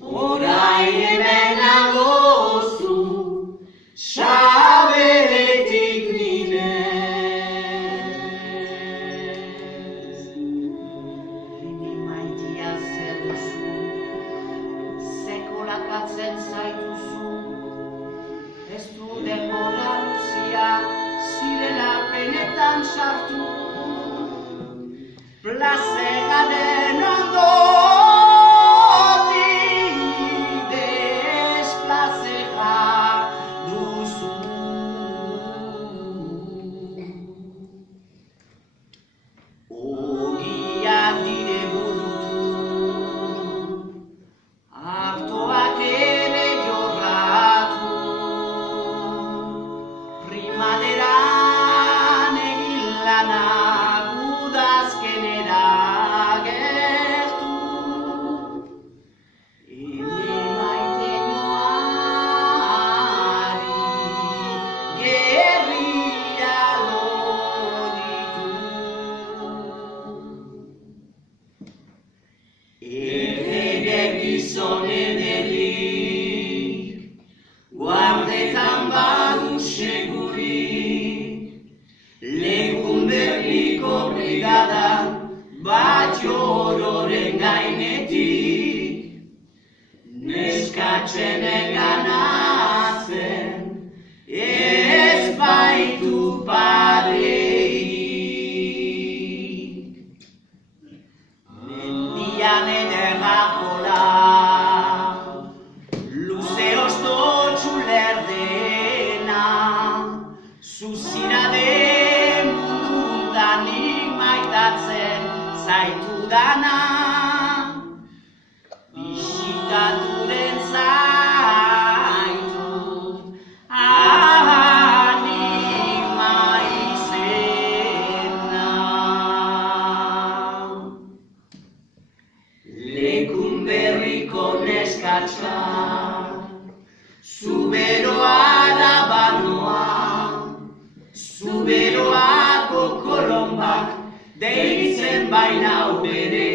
Orain hemen nagozu, sabeletik minez. Emaitia zer duzu, sekolakatzen zaituzu, ez du denbora luzia, zirela penetan sartu, plazeraren ondotik desplazera duzu. Ogiak dire burutu, aktoak ere jorratu, primaderan egin lanak udazkenera gertu. Ene maite noari gerria loditu. Erregek gizon ederrik, guardetan badu segurik, Lekunberriko brigadan bat ororen gainetik, neskatzenen ganatzen ez baitu pareik. Mendian ederra jola, luze ostotsu lerdena, zuzirade mundudanik maitatzen zaitu dana, bisitaturen zaitut anima izena. Lekunberriko neskatza, zuberoa da banoa, zuberoako kolombak deitzen bainau bere